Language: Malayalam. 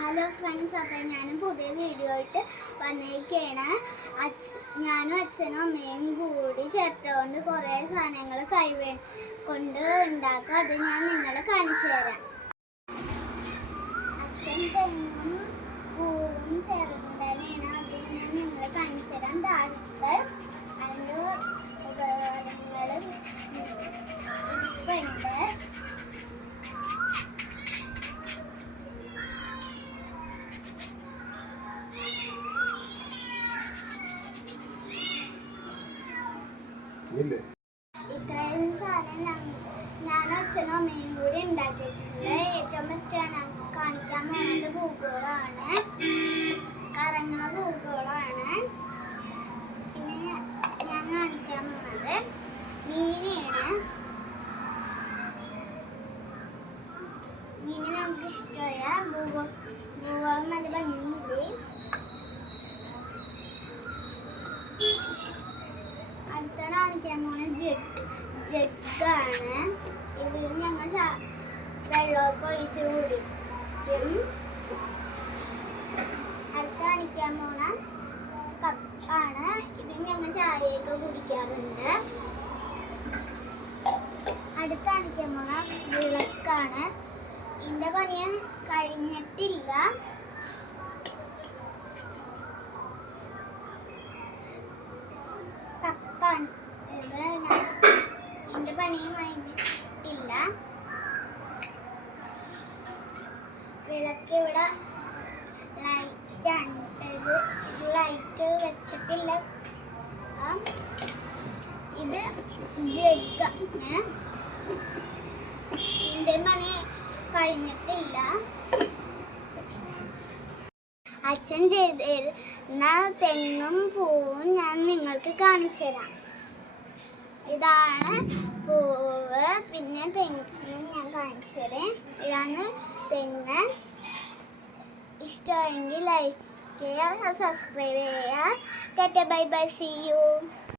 ഹലോ ഫ്രണ്ട്സ്, അപ്പോൾ ഞാനും പുതിയ വീഡിയോ ആയിട്ട് വന്നിരിക്കുകയാണ്. ഞാനും അച്ഛനും അമ്മയും കൂടി ചേർത്തുകൊണ്ട് കുറേ സാധനങ്ങൾ കൊണ്ട് ഉണ്ടാക്കും. അത് ഞാൻ നിങ്ങളെ കാണിച്ചു തരാം. അച്ഛൻ തെങ്ങും പൂവും ചേർത്തന്നെയാണ്. അത് ഞാൻ നിങ്ങളെ കാണിച്ചു തരാം. താഴത്തെ അതിൻ്റെ ഉപകരണങ്ങളും ഇരിപ്പുണ്ട്. ഇത്രയും സാധനം ഞാൻ അച്ഛനും അമ്മയും കൂടി ഉണ്ടാക്കിയിട്ടുണ്ട്. ഏറ്റവും ബെസ്റ്റാണ് കാണിക്കാൻ പോകുന്നത് ഭൂഗോളമാണ്, കറങ്ങുന്ന ഭൂഗോളമാണ്. പിന്നെ ഞാൻ കാണിക്കാൻ പോകുന്നത് മീനെയാണ്. മീന് നമുക്ക് ഇഷ്ടമായ ഭൂഗോളം നല്ല ഭംഗിയില്ലേ. അടുത്താണ് കാണിക്കാൻ പോകുന്ന ജഗ്ഗാണ്. ഇതിൽ ഞങ്ങൾ വെള്ളമൊക്കെ ഒഴിച്ച് കുടിക്കും. അടുത്ത് കാണിക്കാൻ പോണ കപ്പാണ്. ഇതിൽ ഞങ്ങൾ ചായയൊക്കെ കുടിക്കാറുണ്ട്. അടുത്ത് കാണിക്കാൻ പോണ വിളക്കാണ്. ഇതിൻ്റെ പണി കഴിഞ്ഞിട്ടില്ല. ഇതിന്റെ പണിയും കഴിഞ്ഞിട്ടില്ല. വിളക്ക് ഇവിടെ ലൈറ്റാണ്. ഇത് ലൈറ്റ് വെച്ചിട്ടില്ല. ഇത് ജഗ്ഗാണ്. ഇതിന്റെ പണി കഴിഞ്ഞിട്ടില്ല. അച്ഛൻ ചെയ്തിരുന്ന തെങ്ങും പൂവും ഞാൻ നിങ്ങൾക്ക് കാണിച്ചു തരാം. ഇതാണ് പൂവ്, പിന്നെ തെങ്ങ് ഞാൻ കാണിച്ചു തരാം. ഇതാണ് തെങ്ങ്. ഇഷ്ടമെങ്കിൽ ലൈക്ക് ചെയ്യുക, സബ്സ്ക്രൈബ് ചെയ്യുക. Tata bye bye, see U.